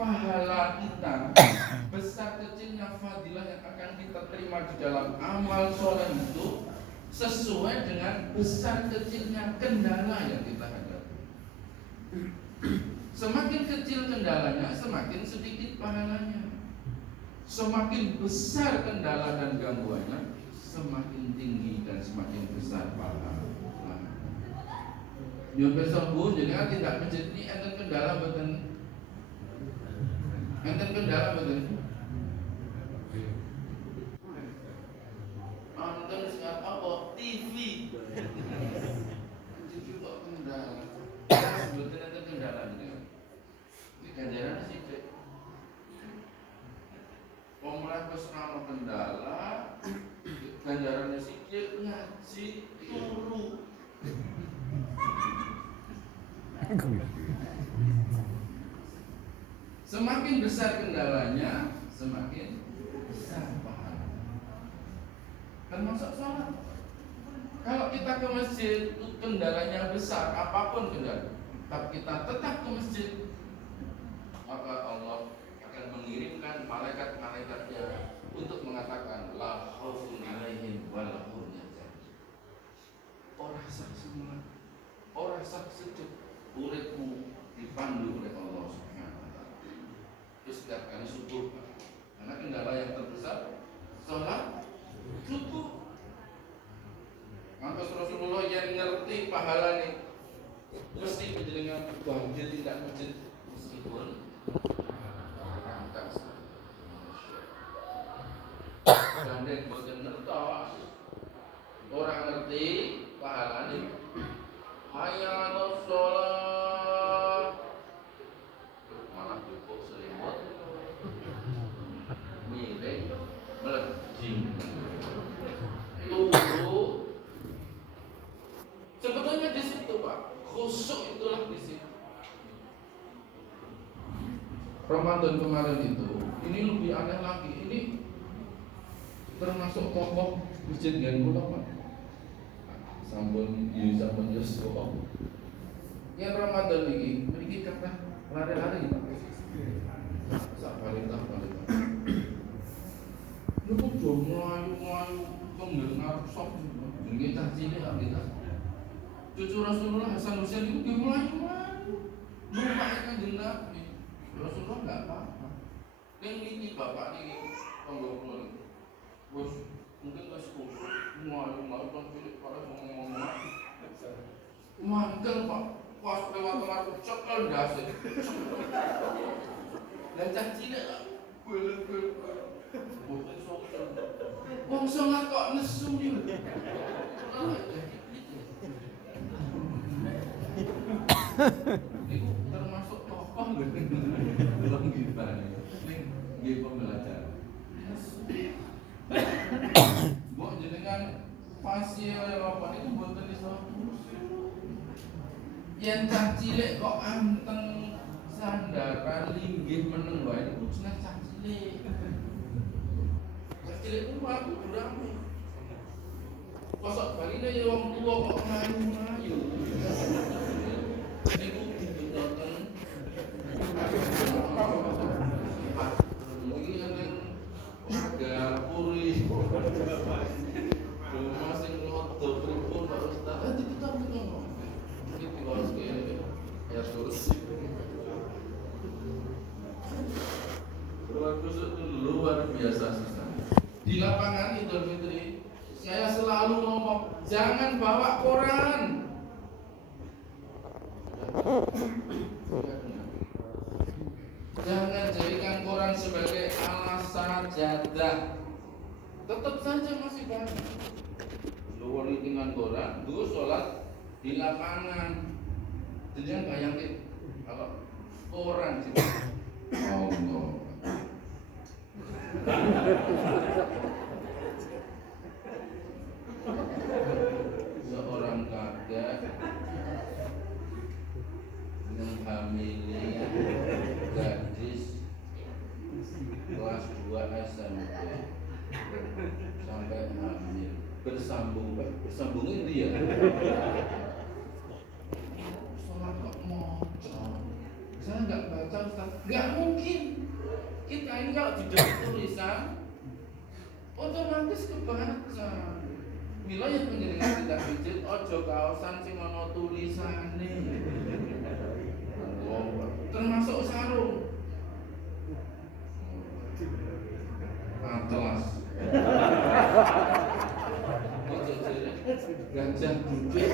pahala kita, besar kecilnya fadilah yang akan kita terima di dalam amal soleh itu sesuai dengan besar kecilnya kendala yang kita hadapi. Semakin kecil kendalanya, semakin sedikit pahalanya. Semakin besar kendala dan gangguannya, semakin tinggi dan semakin besar pahala. Yo besok Bu, jadi tidak menjadi enten kendala betul. Enten kendala betul. Enten siapa apa? TV. TV kok kendala. Betul enten kendala gitu. Ini ganjaran sih cek. Pemerintah pesrama kendala, ganjarannya sih ngaji turu. Semakin besar kendalanya, semakin besar pahala. Termasuk sholat. Kalau kita ke masjid, kendalanya besar, apapun kendala, tapi kita tetap ke masjid, maka Allah akan mengirimkan malaikat-malaikatnya untuk mengatakan la khaufun 'alaihim wa la hum yahzanun. Orang sak semua, orang sak sejuk, uripmu dipandu oleh Allah Subhanahu wa taala. Terus setiap kali subuh, karena kendala yang terbesar sholat subuh. Maka Rasulullah yang ngerti pahala nih mesti menjadikan bahwa tidak masjid meskipun rangkas. Gandeng boten ngertos, orang ngerti pahala nih. Hayya 'alas shalah, malah cukup selimut, miring, melejing, turu. Sebetulnya di situ Pak, khusyuk itulah di situ. Ramadan kemarin itu, ini lebih aneh lagi. Ini termasuk tokoh masjid Ganggula Pak. Sampun Yusuf. Yang Ramadan ini kata lari-lari Pak. Sak balita. Lu kudu mlayu-mlayu pendengar sok jenenge cah cilik kita. Cucu Rasulullah Hasan Husain itu mlayu-mlayu. Bapak Kanjeng Nabi. Rasulullah enggak apa-apa. Ning niki bapak niki penggowo. Wes mungkin wis kusuk mlayu-mlayu kan cilik para ngomong-ngomong. Mangkel Pak, pas lewat tengah cekel ndase. Lah cah cilik bel-bel. Wong salat kok nesu iki. Itu termasuk tokoh dalam kita ini pembelajaran. Buat jenengan pasien apa itu buatan Islam. Yang cah cilik kok anteng sandaran linggih meneng wae itu jeneng cah cilik. Cah cilik ku aku rame. Kosok baline ya wong tuwa kok mlayu-mlayu. Niku dinten iki enten warga puri. Rumah sing lodo pripun Pak Ustaz? Kita ngomong. Iki harus ya terus. Luar biasa susah. Di lapangan Idul Fitri saya selalu ngomong jangan bawa koran. Jangan jadikan koran sebagai alas sajadah. Tetap saja masih banyak. Luar dengan koran, dulu sholat di lapangan. Jadi yang bayangin kalau koran sih. Allah. Seorang kakek menghamili gadis kelas 2 SMP sampai hamil, bersambungin dia. Sholat kok moco, saya nggak baca Ustaz, nggak mungkin. ini kalau tidak tulisan otomatis kebaca. Mila yang penjaringan tidak pijit ojo kaosan sing ana tulisane. Termasuk sarung. Atlas. Ojo jere gajah duduk.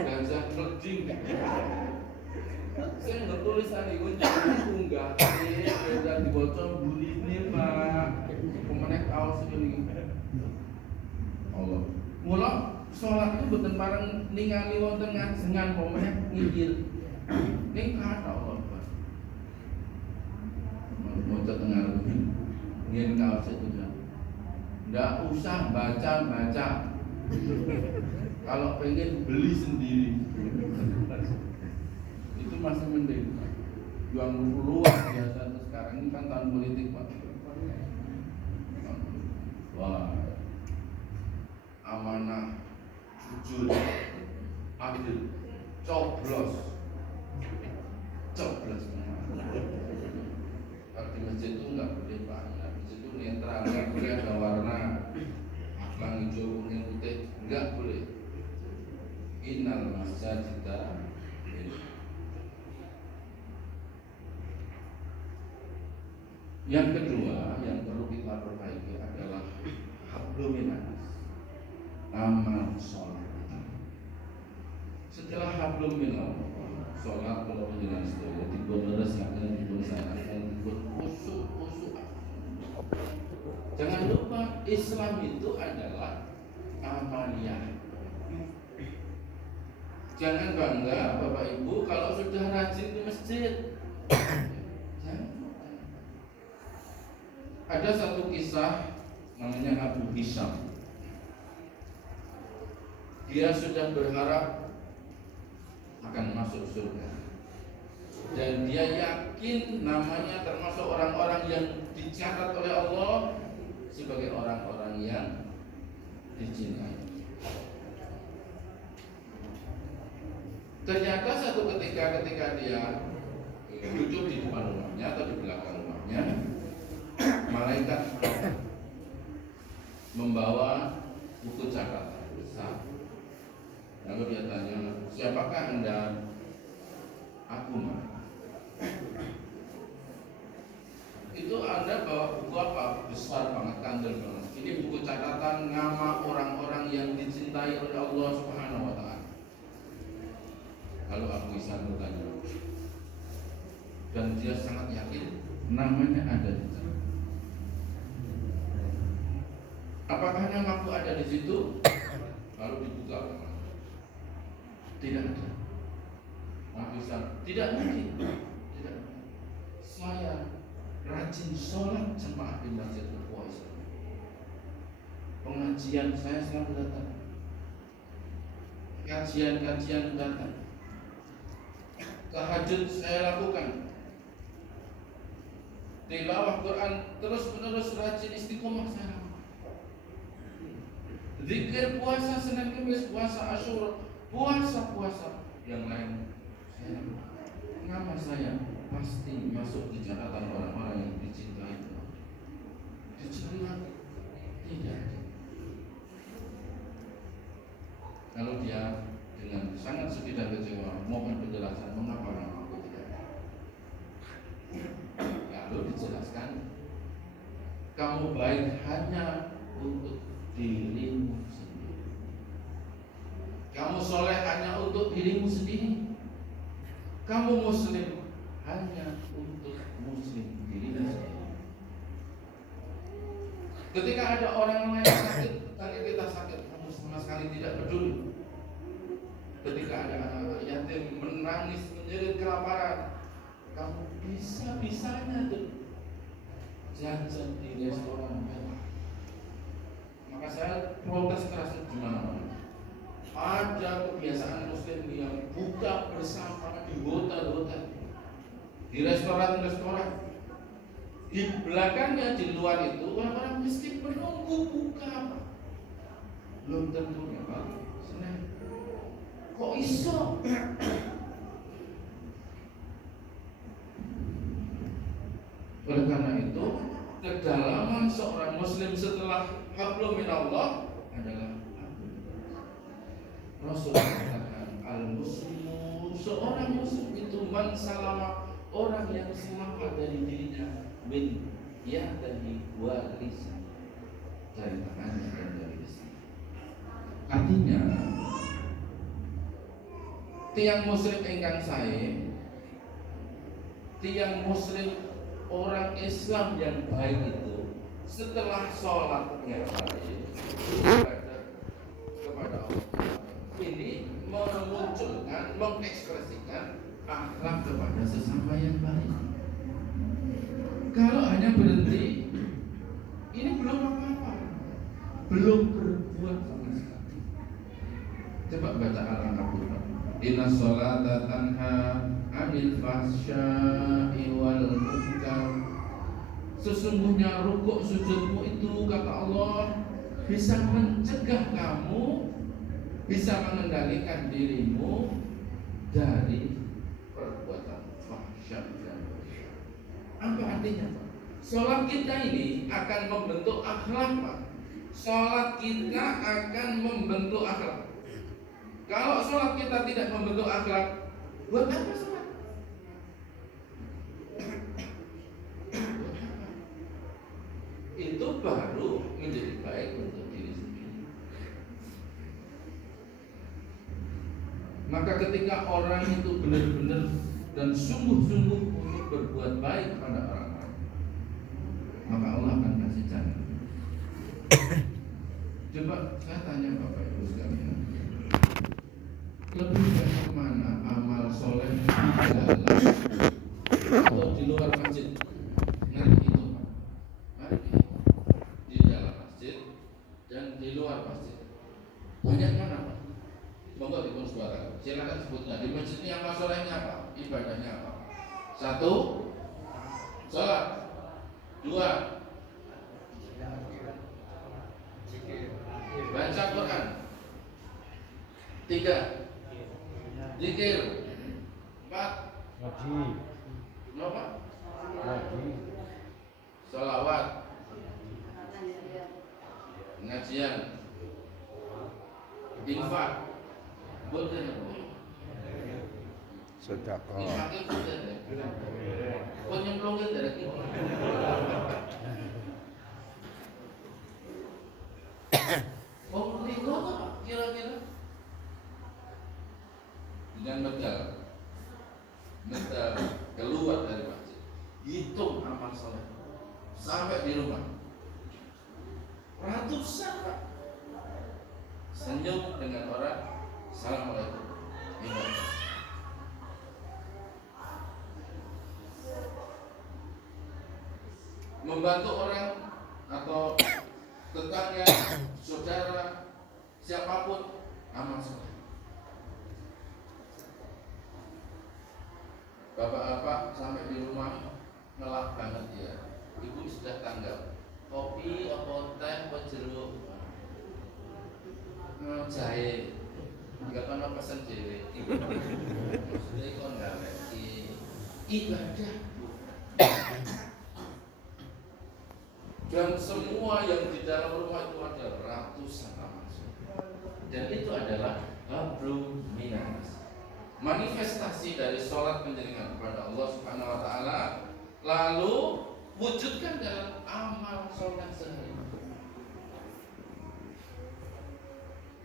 Gajah kleding. Saya nggak tulisan iku unggah. Beda dibaca burine, Pak. Pemenek kaos iki. Allah. Mula salat itu boten pareng ningali wonten ngajengan pemenek ngikil. Ning kata Allah. Maca tengah ngin kaos itu. Nggak usah baca-baca. Kalau pengen beli sendiri. Itu masih mending. Yang luar biasa sekarang ini kan tahun politik, Pak. Wah. Amanah, jujur, adil, coblos. Kalau di masjid itu nggak boleh, Pak. Masjid itu netral, nggak boleh ada warna abang, hijau, kuning, putih, nggak boleh. Innal masjida. Yang kedua yang perlu kita perbaiki adalah hablum minas, amal sholat. Setelah hablum minas, sholat kalau menjelang sedaya dipun lereskan, dipun sanakan, dipun usuk. Jangan lupa Islam itu adalah amaliyah. Jangan bangga Bapak Ibu kalau sudah rajin di masjid. Ada satu kisah namanya Abu Hisham. Dia sudah berharap akan masuk surga. Dan dia yakin namanya termasuk orang-orang yang dicatat oleh Allah sebagai orang-orang yang dicintai. Ternyata satu ketika dia duduk di depan rumahnya atau di belakang rumahnya, malaikat membawa buku catatan besar. Lalu dia tanya, siapakah Anda? Aku, Mas. Itu Anda bawa buku apa? Besar banget, kandel banget. Ini buku catatan nama orang-orang yang dicintai oleh Allah Subhanahu wa Ta'ala. Lalu Abu Hisham bertanya, dan dia sangat yakin namanya ada di sana. Apakah namaku ada di situ? Lalu dibuka. Tidak ada. Abu Hisham, tidak mungkin. Tidak. Saya rajin sholat jemaah di masjid berpuasa. Pengajian saya selalu datang. Kajian datang. Tahajud saya lakukan. Tilawah Quran terus-menerus rajin, istiqomah saya lakukan. Zikir puasa Senin Kamis, puasa Asyura, puasa yang lain saya lakukan. Nama saya pasti masuk di catatan orang-orang yang dicintai. Kecuali tidak. Kalau dia dengan sangat sedih dan kecewa mohon penjelasan mengapa nama aku tidak ada. Lalu dijelaskan, kamu baik hanya untuk dirimu sendiri. Kamu soleh hanya untuk dirimu sendiri. Kamu muslim hanya untuk muslim dirimu sendiri. Ketika ada orang lain sakit, tadi kita sakit, kamu sama sekali tidak peduli. Ketika ada anak yatim menangis menjerit kelaparan, kamu bisa-bisanya tuh jajan di restoran mewah. Maka saya protes keras di mana-mana. Ada kebiasaan Muslim yang buka bersama di hotel-hotel, di restoran-restoran. Di belakangnya, di luar itu orang-orang miskin menunggu buka. Belum tentu ya Pak. Senin. Kok iso? Oleh karena itu, kedalaman seorang muslim setelah hablum minallah adalah Rasulullah mengatakan al-muslimu, seorang muslim itu man salama, orang yang selamat dari dirinya, min yadihi wa lisan, dari tangannya dan dari lisan. Artinya tiang muslim ingkang sae, tiang muslim orang Islam yang baik itu setelah sholatnya baik kepada Allah, ini memunculkan, mengekspresikan akhlak kepada sesama yang baik. Kalau hanya berhenti, ini belum apa-apa, belum berbuat sama sekali. Coba baca Al-Ankabut. Inna sholata tanha 'anil fahsya'i wal munkar. Sesungguhnya rukuk sujudmu itu, kata Allah, bisa mencegah kamu, bisa mengendalikan dirimu dari perbuatan fahsya dan munkar. Apa artinya, Pak? Sholat kita ini akan membentuk akhlak, Pak. Sholat kita akan membentuk akhlak. Kalau sholat kita tidak membentuk akhlak, buat apa sholat? Itu baru menjadi baik untuk diri sendiri. Maka ketika orang itu benar-benar dan sungguh-sungguh untuk berbuat baik kepada orang lain, maka Allah akan kasih jalan. Coba saya tanya Bapak Ibu sekalian, lebih banyak mana amal soleh di dalam atau di luar masjid? Nanti itu Pak, mari di dalam masjid dan di luar masjid. Banyak mana Pak? Monggo dipun suara. Silakan sebutkan di masjid ini amal solehnya apa? Ibadahnya apa? 1, sholat. 2, baca Quran. 3, zikir. 4, ngaji. apa? Ngaji. Sholawat. Pengajian. Infak. Boleh. Sedekah. Infaknya boleh. Kau nyemplungin dari itu. Oh, itu apa kira-kira? Dengan medal keluar dari masjid, hitung amal soleh sampai di rumah ratusan Pak. Senyum dengan orang, assalamualaikum. Ingat, membantu orang atau tetangga, saudara, siapapun, amal soleh. Bapak-bapak sampai di rumah ngelak banget ya. Ibu sudah tanggap. Kopi, apa teh, apa jeruk, jahe. Enggak pernah pesen jahe. Maksudnya kok enggak lagi ibadah. Dan semua yang di dalam rumah itu ada ratusan amal soleh. Dan itu adalah hablum minas, manifestasi dari sholat penjaringan kepada Allah Subhanahu Wa Taala, lalu wujudkan dalam amal sholat sehari.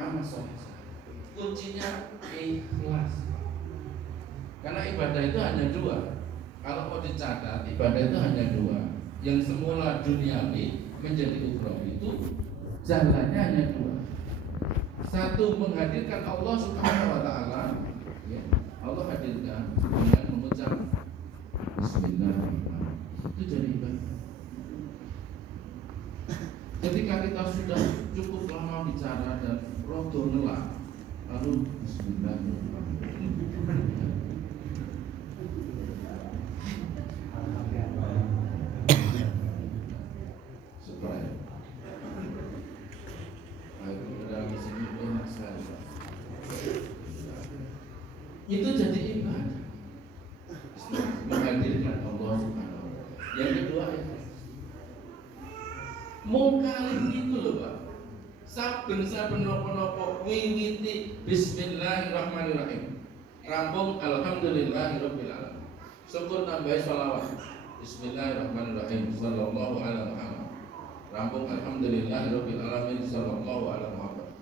Amal sholat sehari, kuncinya ikhlas. Karena ibadah itu hanya 2. Kalau mau dicatat, ibadah itu hanya 2. Yang semula duniawi menjadi ukhrawi itu jalannya hanya 2. 1, menghadirkan Allah Subhanahu Wa Taala. Ya, Allah hadirkan dengan mengucap Bismillahirrahmanirrahim. Itu jadi ibadah. Ketika kita sudah cukup lama bicara dan rodo nelak, lalu Bismillahirrahmanirrahim. Supaya dalam sini enak sekali. Itu jadi ibadah, menghadirkan Allah Subhanahu wa Ta'ala. Yang kedua ikhlas. Mau kali itu loh Pak. Saben-saben nopo-nopo wiwiti bismillahirrahmanirrahim. Rampung alhamdulillahirabbil alamin. Syukur tambahi sholawat. Bismillahirrahmanirrahim. Sallallahu alaihi Muhammad. Rampung alhamdulillahirabbil alamin. Sallallahu alaihi Muhammad.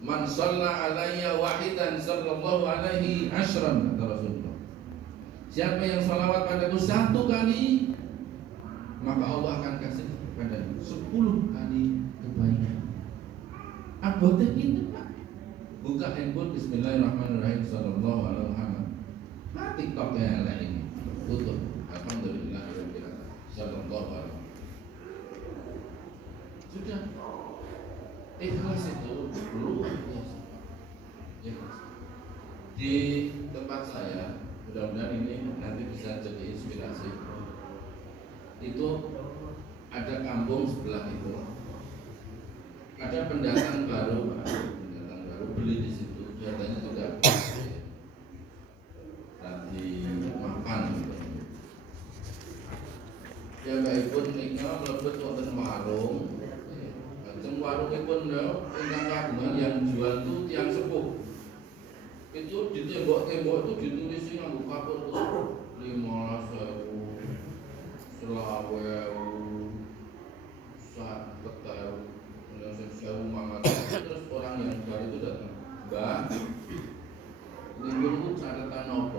Man shalla alayya wahidan sallallahu alaihi asyran, kata Rasulullah. Siapa yang salawat padaku satu kali, maka Allah akan kasih kepadanya 10 kali kebaikan. Abote pinter Pak. Buka handphone bismillahirrahmanirrahim sallallahu alaihi Muhammad. TikTok yang lain ini tutup. Alhamdulillahirabbil alamin. Sallallahu alaihi. Sudah. Ikhlas itu luar biasa. Ikhlas. Di tempat saya, mudah-mudahan ini nanti bisa jadi inspirasi. Itu ada kampung sebelah itu, ada pendatang baru, pendatang baru beli di situ, kelihatannya juga lagi makan. Ya baikpun nikah melebet wonten warung. Lajeng warungipun ingkang kagungan yang jual itu tiang sepuh. Itu di tembok-tembok itu ditulis nganggo kapur 15.000, 20.000, 1.000, terus orang yang jual itu datang, Mbak, ini catatan apa?